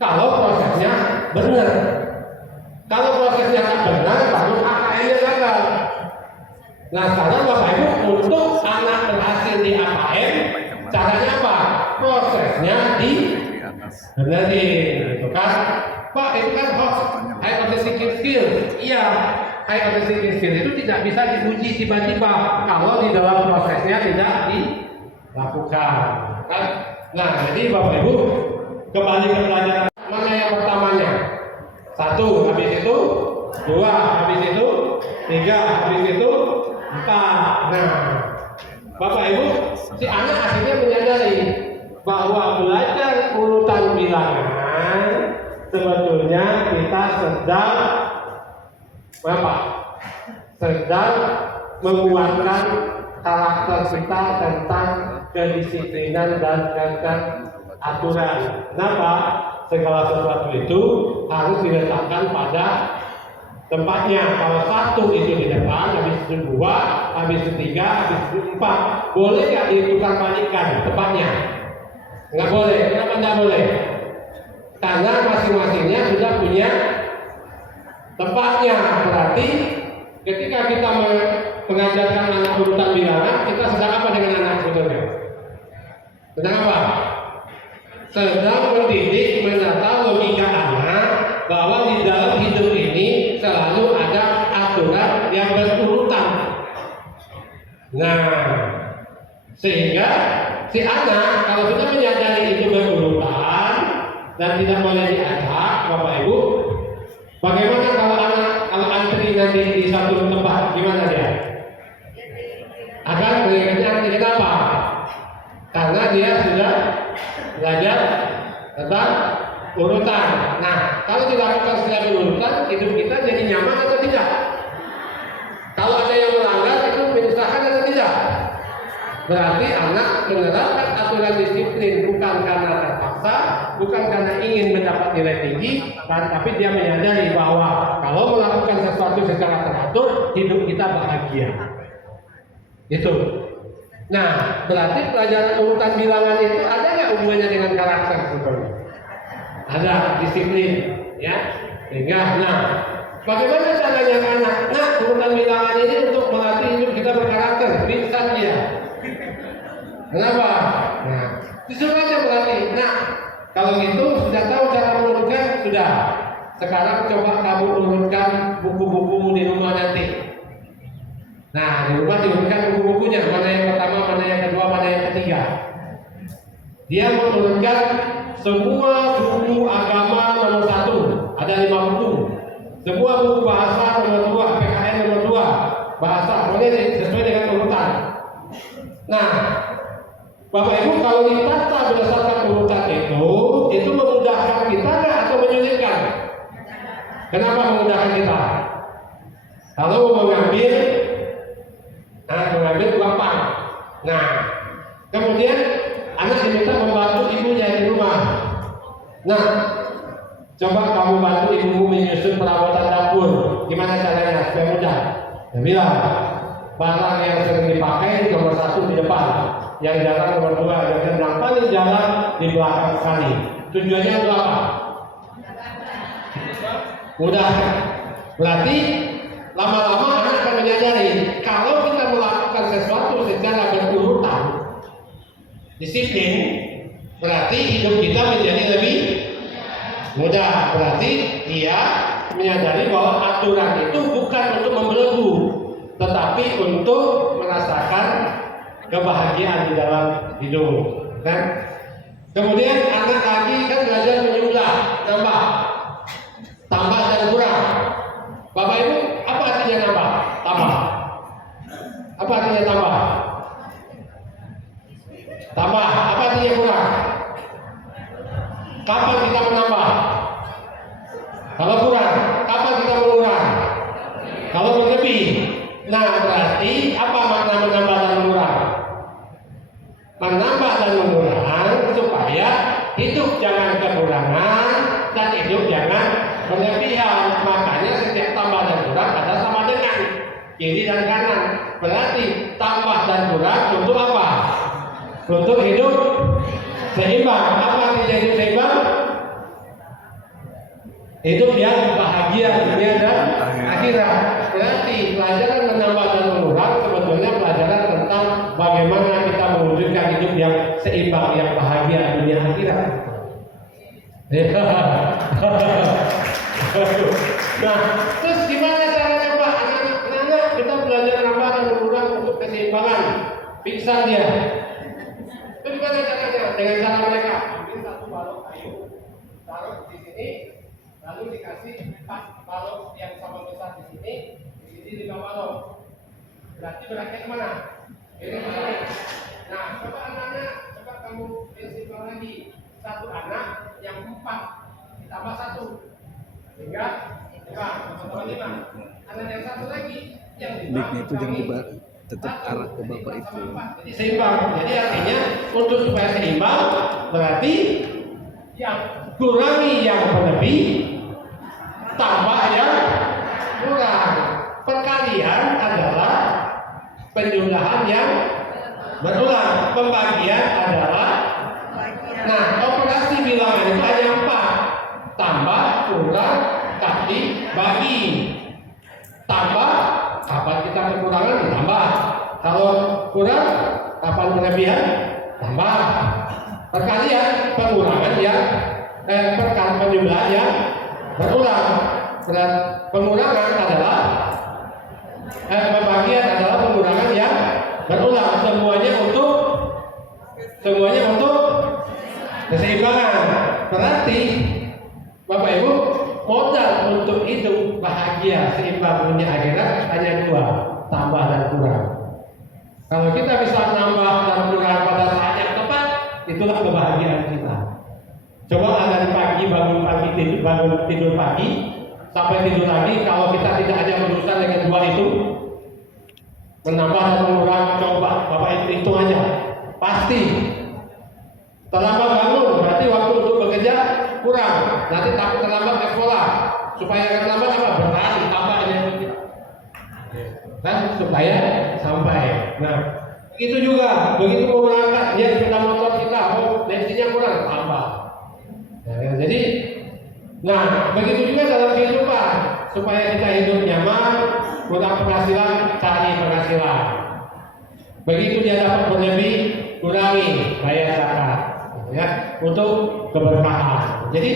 Kalau prosesnya benar. Kalau prosesnya nggak benar, baru AKM-nya gagal. Nah sekarang Bapak Ibu untuk anak berhasil di AKM, caranya apa? Prosesnya dibenerin, gitu kan? Pak itu kan high thinking skill. Iya, high thinking skill itu tidak bisa diuji tiba-tiba kalau di dalam prosesnya tidak dilakukan. Kan? Nah jadi Bapak Ibu kembali ke pelajaran mana yang pertamanya? 1, habis itu 2, habis itu 3, habis itu 4. Nah, Bapak Ibu, si anak akhirnya menyadari bahwa belajar urutan bilangan sebetulnya kita sedang apa? Sedang menguatkan karakter kita tentang kedisiplinan dan aturan. Kenapa? Segala sesuatu itu harus diletakkan pada tempatnya. Kalau 1 itu di depan, habis itu 2, habis itu 3, habis itu 4. Boleh nggak ditukar balikkan tempatnya? Nggak boleh. Kenapa nggak boleh? Karena masing-masingnya sudah punya tempatnya. Berarti ketika kita mengajarkan anak urutan bilangan, kita sedang apa dengan anak sebetulnya? Sedang apa? Sedang mendidik, menata logika anak bahwa di dalam hidup ini selalu ada aturan yang berurutan. Nah, sehingga si anak kalau sudah menyadari itu berurutan dan tidak boleh diacak, Bapak Ibu, bagaimana kalau antri nanti di satu tempat, gimana dia? Akan berikutnya kenapa? Karena dia sudah belajar tentang urutan. Nah, kalau dilakukan secara berurutan, hidup kita jadi nyaman atau tidak? Kalau ada yang melanggar, itu menyusahkan atau tidak? Berarti anak menerapkan aturan disiplin bukan karena terpaksa, bukan karena ingin mendapat nilai tinggi, tapi dia menyadari bahwa kalau melakukan sesuatu secara teratur, hidup kita bahagia. Itu. Nah, berarti pelajaran urutan bilangan itu ada nggak hubungannya dengan karakter sebetulnya? Ada, disiplin, ya. Sehingga, nah, bagaimana caranya anak? Nah, urutan bilangan ini untuk melatih hidup kita berkarakter. Bisa dia. Kenapa? Nah, disuruh aja berlatih. Nah, kalau gitu sudah tahu cara mengurutkan, sudah. Sekarang coba kamu urutkan buku-bukumu di rumah nanti. Nah, di rumah diurutkan buku-bukunya, mana yang pertama, mana yang kedua, mana yang ketiga. Dia mengurutkan semua buku agama nomor 1, ada 5 buku. Semua buku bahasa nomor 2, PKN nomor 2, bahasa, boleh sesuai dengan urutan. Nah, Bapak Ibu kalau ditata berdasarkan urutan itu memudahkan kita nggak atau menyulitkan? Kenapa memudahkan kita? Kalau mau mengambil gampang. Nah, kemudian anak diminta membantu ibunya di rumah. Nah, coba kamu bantu ibumu menyusun perawatan dapur. Gimana caranya supaya mudah? Dia bilang, barang yang sering dipakai nomor 1 di depan, yang jarang nomor 2, yang paling jarang di belakang sekali. Tujuannya untuk apa? Mudah. Berarti lama-lama anak akan menyadari kalau kita melakukan sesuatu secara berurutan, disiplin, berarti hidup kita menjadi lebih mudah. Berarti dia menyadari bahwa aturan itu bukan untuk membelenggu, tetapi untuk merasakan kebahagiaan di dalam hidup. Kan? Kemudian anak lagi kan belajar menjumlah, tambah dan kurang. Bapak Ibu, apa artinya tambah? Apa artinya tambah? Apa artinya kurang? Kapan kita menambah? Kalau kurang, kapan kita mengurangi? Kalau berlebih. Nah, berarti apa makna menambah dan mengurangi? Menambah dan mengurangi supaya hidup jangan kekurangan dan hidup jangan berlebihan. Makanya setiap tambah dan kurang ada sama dengan kiri dan kanan. Berarti tambah dan kurang untuk apa? Untuk hidup seimbang. Apa artinya hidup seimbang? hidup yang bahagia dunia dan akhirat. Berarti pelajaran menambah dan mengurangi sebetulnya pelajaran tentang bagaimana kita mewujudkan hidup yang seimbang, yang bahagia dunia akhirat. Nah, terus gimana caranya Pak? Anak-anak kita belajar nambah dan mengurangi untuk keseimbangan. Pingsan dia. Itu gimana caranya? Dengan cara mereka ambil satu balok kayu, taruh di sini, lalu dikasih 4 balok yang sama besar di sini 5 balok. Berarti beratnya kemana? Ini balik. Nah, coba anaknya, coba kamu simpan lagi. Satu anak yang 4 ditambah 1 sehingga 5. Anak yang 1 lagi yang 5 itu jangan dibalik, tetap arah ke bapak itu. Jadi seimbang. Jadi artinya untuk supaya seimbang berarti yang kurangi yang berlebih, tambah yang kurang. Perkalian adalah penjumlahan yang berulang, pembagian adalah operasi bilangan itu hanya 4, tambah, kurang, kali, bagi. Tambah, kapan kita kekurangan ditambah, kalau kurang, kapan kelebihan tambah. Perkalian pengurangan yang penjumlahan yang berulang. Dan pengurangan adalah pembagian adalah pengurangan yang berulang. Semuanya untuk keseimbangan. Berarti Bapak Ibu, modal untuk hidup bahagia seimbang dunia akhirat hanya 2, tambah dan kurang. Kalau kita bisa nambah dan kurang pada saat yang tepat, itulah kebahagiaan kita. Coba dari pagi bangun tidur pagi sampai tidur lagi, kalau kita tidak ada berurusan dengan 2 itu, menambah dan mengurangi, coba Bapak hitung aja, pasti terlambat bangun, berarti waktu untuk bekerja kurang. Nanti takut terlambat ke sekolah, supaya terlambat apa? Berlari, tambah energi kan supaya sampai. Nah, begitu juga, begitu mau berangkat, dia sepeda motor kita, bensinnya kurang, tambah. Jadi, begitu juga dalam kehidupan, supaya kita hidup nyaman, kurang penghasilan, cari penghasilan. Begitu dia dapat berlebih, kurangi, bayar zakat, ya, untuk keberkahan. Jadi,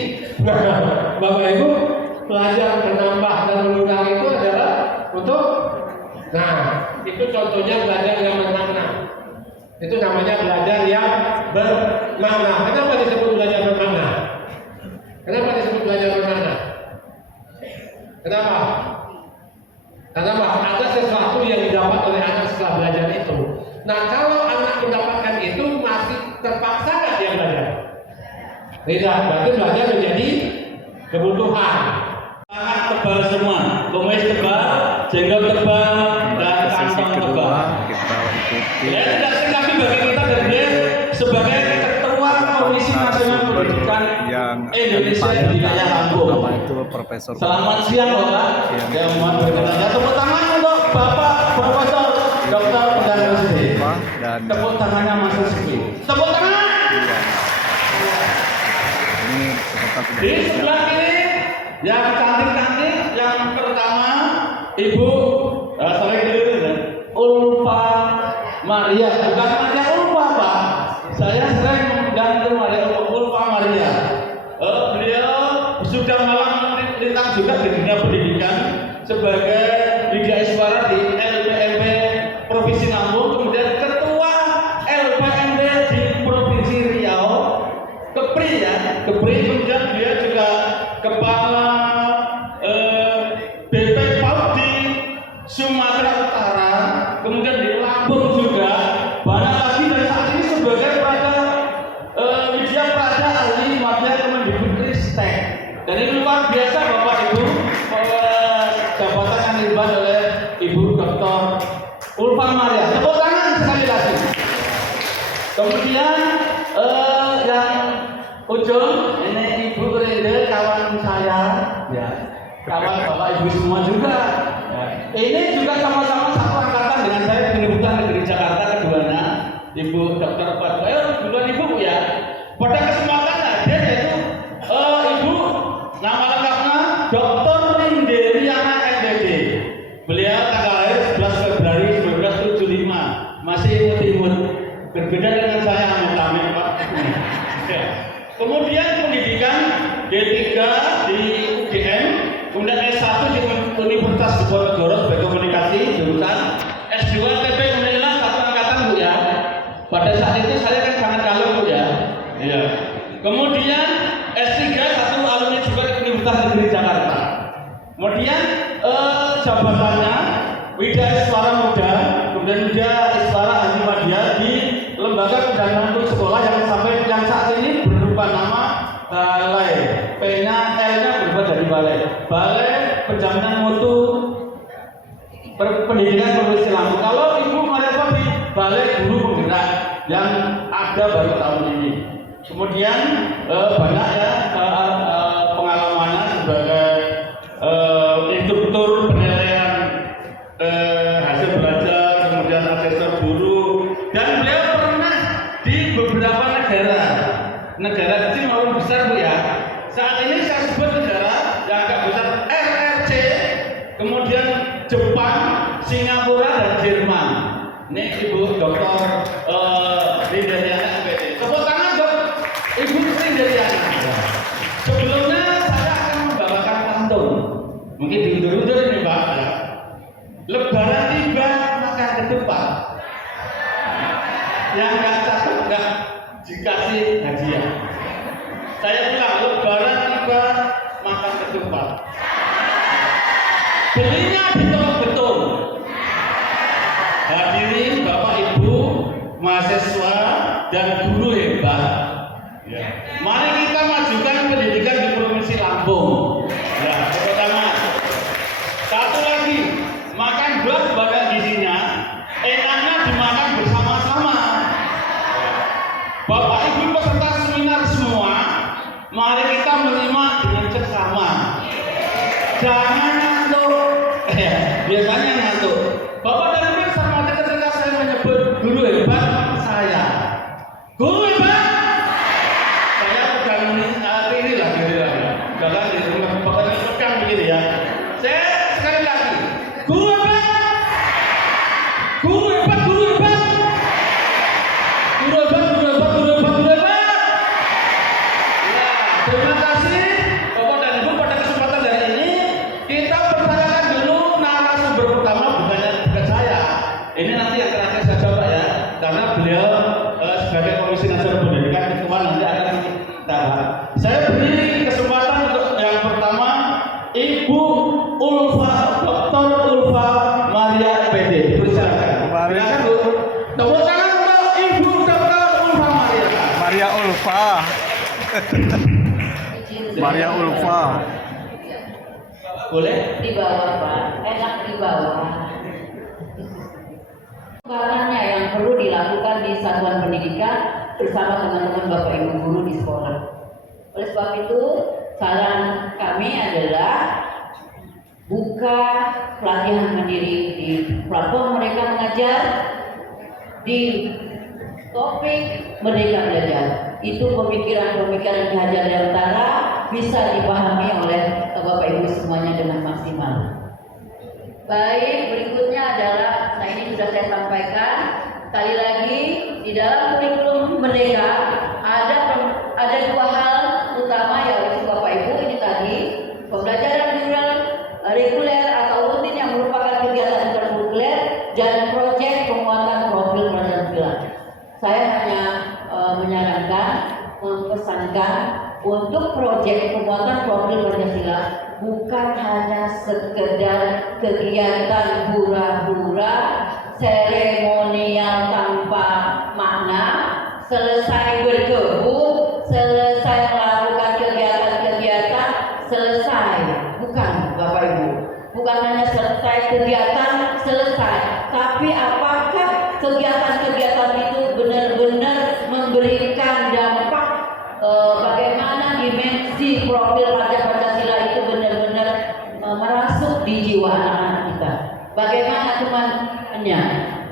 Bapak Ibu, belajar menambah dan mengurangi itu adalah untuk, itu contohnya belajar yang bermakna. Itu namanya belajar yang bermakna. Kenapa disebut belajar bermakna? Kenapa disebut belajar bermakna? Kenapa? Karena ada sesuatu yang didapat oleh anak setelah belajar itu. Nah, kalau anak mendapatkan itu masih terpaksa nggak dia belajar? Tidak, berarti belajar menjadi kebutuhan. Tangan tebal semua, kumis tebal, jenggot tebal, dan kantong tebal. Ya, tidak sekali bagi kita dan dia sebagai ketua Komisi Nasional Pendidikan Indonesia di wilayah Lampung. Selamat siang Bapak. Ya, mohon berkenan. Tepuk tangan untuk Bapak Profesor Dr. Pendana Rusdi. Tepuk tangannya Mas Rusdi. Tepuk tangan. Di sebelah kiri yang cantik-cantik, yang pertama Ibu Ulfa Maria, bukan Maria Ulfa Pak. Saya sering mengganti Maria Ulfa Maria. Beliau sudah malam melintang juga di dunia pendidikan sebagai Widya Iswara di LPMP Provinsi Lampung, kemudian Ketua LPMP di Provinsi Riau, Kepri, kemudian dia juga Kepala BP PAUD di Sumatera Utara, kemudian di Lampung juga, banyak lagi, dan saat ini sebagai Widya Prada ahli media Kemendikbudristek. Dan ini luar biasa Bapak Ibu, jabatan yang diemban oleh Ibu Dr. Ulfa Maria. Tepuk tangan sekali lagi. Kemudian yang ujung ini Ibu Rinde, kawan saya, ya, kawan Bapak Ibu semua juga. Ya. Ini juga sama-sama satu angkatan dengan saya di Universitas Negeri Jakarta, keduanya Ibu Dr. Fatwa. Duluan Ibu ya. Pada kesempatan hadir yaitu Ibu, nama lengkapnya Ya. Kemudian pendidikan D3 di UGM, kemudian S1 di Universitas Diponegoro sebagai komunikasi jurusan, S2 TP Unila satu angkatan Bu ya. Pada saat itu saya kan sangat kalem Bu ya. Iya. Kemudian S3 satu alumni juga di Universitas Negeri Jakarta. Kemudian jabatannya Wida Iswara Muda, kemudian Wida Iswara Adi Madya di Lembaga Pendanaan untuk Sekolah yang sampai yang saat ini berupa nama Balai. P-nya L-nya berubah dari Balai Penjaminan Mutu Pendidikan Provinsi Lampung. Kalau Ibu Maria di Balai Guru Penggerak yang ada baru tahun ini. Kemudian banyak ya pengalamannya sebagai instruktur penilaian hasil belajar, kemudian asesor guru, dan beliau pernah di beberapa negara kecil maupun besar Bu ya. Saat ini saya sebut negara yang agak besar, RRC, kemudian Jepang, Singapura, dan Jerman. Ini Ibu Dr. Rindariana SPD. Tepuk tangan dong Ibu Rindariana. Sebelumnya saya akan membawakan pantun. Mungkin diundur-undur ini Pak ya. Lebaran tiba makan ketupat. Yang nggak cakep nggak dikasih hadiah. Saya bilang lebaran tiba makan ketupat. Belinya di toko beton. Hadirin Bapak Ibu, mahasiswa dan guru hebat. Ya. Mari kita majukan pendidikan di Provinsi Lampung. Ya, pertama. Satu lagi, makan buah banyak gizinya, enaknya dimakan bersama-sama. Bapak Ibu peserta seminar semua, mari kita menyimak dengan seksama. Jangan ngantuk. Biasanya ngantuk. Bapak dan Ibu sama ketika saya menyebut guru hebat, saya. Guru hebat. Saya pegang ini lah. Jangan di rumah Bapak pegang begini ya. Saya sekali lagi. Guru hebat. Guru hebat, guru hebat. Guru hebat, guru hebat, guru hebat, guru hebat. Ya, terima kasih Bapak dan Ibu pada kesempatan hari ini. Kita percayakan dulu narasumber pertama bukan saya. Ini nanti yang terakhir saja Pak ya, karena beliau sebagai Komisi Nasional Pendidikan Ketua nanti akan kita bahas. Saya beri kesempatan untuk yang pertama Ibu Ulfa, Dr. Ulfa Maria PD. Silakan. Silakan Bu. Tepuk tangan untuk Ibu Dr. Ulfa Maria. Maria Ulfa. Maria Ulfa. Boleh? Di bawah Pak, enak di bawah. Pengembangannya yang perlu dilakukan di satuan pendidikan bersama teman-teman Bapak Ibu guru di sekolah. Oleh sebab itu, saran kami adalah buka pelatihan mandiri di platform Merdeka Mengajar, di topik Merdeka Belajar. Itu pemikiran-pemikiran Ki Hajar Dewantara bisa dipahami oleh Bapak Ibu semuanya dengan maksimal. Baik, berikutnya adalah, nah ini sudah saya sampaikan sekali lagi, di dalam kurikulum Merdeka ada dua hal utama ya Bapak Ibu, ini tadi pembelajaran reguler atau rutin yang merupakan kegiatan interkurikuler dan proyek penguatan profil Pancasila. Saya hanya menyarankan, mempesankan untuk proyek penguatan profil Pancasila bukan hanya sekedar kegiatan hura-hura, seremonial tanpa makna, selesai berkebun, selesai melakukan kegiatan-kegiatan, selesai. Bukan Bapak Ibu, bukan hanya selesai kegiatan, selesai. Tapi apakah kegiatan-kegiatan itu benar-benar memberikan dampak, bagaimana dimensi profil Pancasila itu benar-benar merasuk di jiwa anak-anak kita. Bagaimana temannya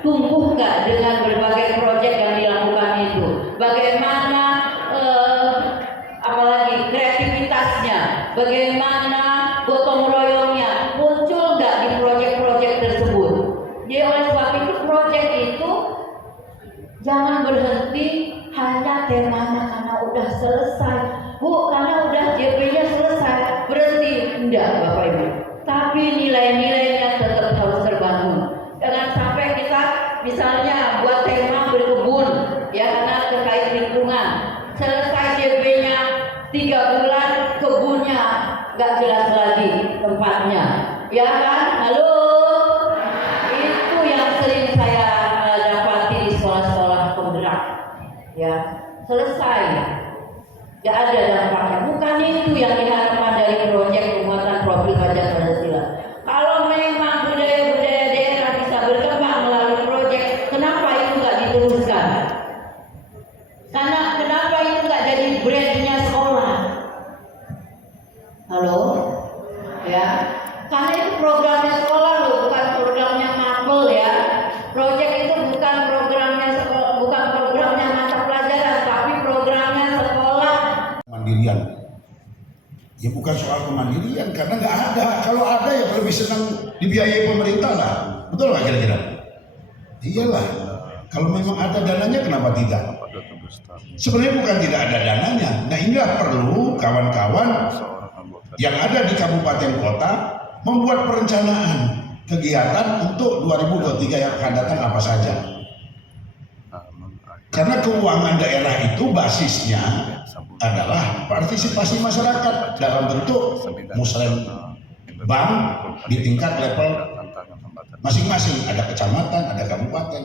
tumbuh nggak dengan berbagai proyek yang dilakukan itu? Bagaimana apalagi kreativitasnya? Bagaimana gotong royongnya muncul nggak di proyek-proyek tersebut? Jadi oleh sebab itu proyek itu jangan berhenti hanya tema udah selesai. Bu, karena udah JP-nya selesai. Berhenti. Enggak, Bapak Ibu. Tapi nilai-nilainya tetap harus terbangun. Jangan sampai kita misalnya buat tema berkebun, ya karena terkait lingkungan. Selesai JP-nya 3 bulan, kebunnya nggak jelas lagi tempatnya. Ya kan? Halo? Itu yang sering saya dapati di sekolah-sekolah penggerak. Ya, selesai. Gak ada dampaknya. Bukan itu yang diharapkan dari proyek penguatan profil pajak Pancasila. Kalau memang budaya-budaya daerah bisa berkembang melalui proyek, kenapa itu nggak diteruskan? Karena kenapa itu nggak jadi brandnya sekolah? Halo, ya. Karena itu programnya sekolah loh, bukan programnya mapel ya. Proyek itu bukan programnya sekolah, bukan programnya mata pelajaran, tapi programnya sekolah. Kemandirian, ya bukan soal kemandirian karena nggak ada. Kalau ada ya lebih senang dibiayai pemerintah lah, betul nggak kira-kira? Iyalah, kalau memang ada dananya kenapa tidak? Sebenarnya bukan tidak ada dananya. Nah inilah perlu kawan-kawan yang ada di kabupaten kota membuat perencanaan kegiatan untuk 2023 yang akan datang apa saja. Karena keuangan daerah itu basisnya adalah partisipasi masyarakat dalam bentuk musrem bank di tingkat level masing-masing, ada kecamatan, ada kabupaten.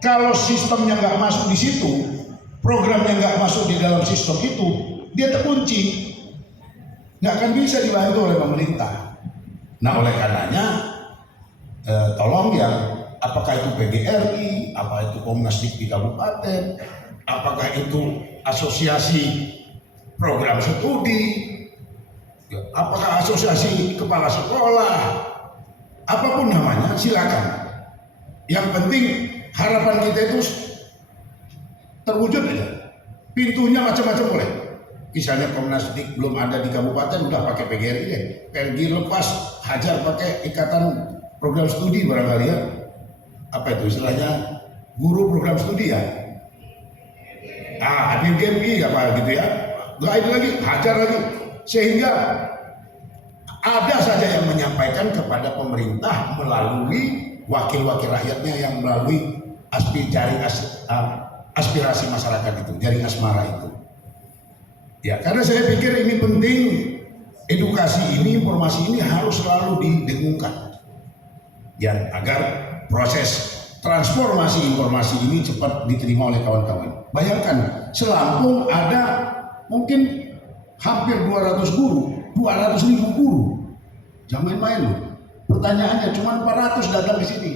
Kalau sistemnya nggak masuk di situ, programnya nggak masuk di dalam sistem itu, dia terkunci, nggak akan bisa dibantu oleh pemerintah. Nah oleh karenanya tolong ya, apakah itu PGRI, apa itu Komnasdik di kabupaten, apakah itu asosiasi program studi, apakah asosiasi kepala sekolah, apapun namanya silakan. Yang penting harapan kita itu terwujud aja. Pintunya macam-macam boleh. Misalnya Komnasdik belum ada di kabupaten, udah pakai PGRI deh. Pergi lepas, hajar pakai ikatan program studi barangkali ya. Apa itu istilahnya? Guru program studi ya. Hadir GMI apa gitu ya. Guide lagi, hajar lagi. Sehingga ada saja yang menyampaikan kepada pemerintah melalui wakil-wakil rakyatnya yang melalui aspirasi masyarakat itu, jaring asmara itu. Ya, karena saya pikir ini penting, edukasi ini, informasi ini harus selalu didengungkan. Ya, agar proses transformasi informasi ini cepat diterima oleh kawan-kawan. Bayangkan, selampung ada mungkin hampir 200 guru, 200.000 guru. Jangan main loh. Pertanyaannya cuma 400 datang di sini.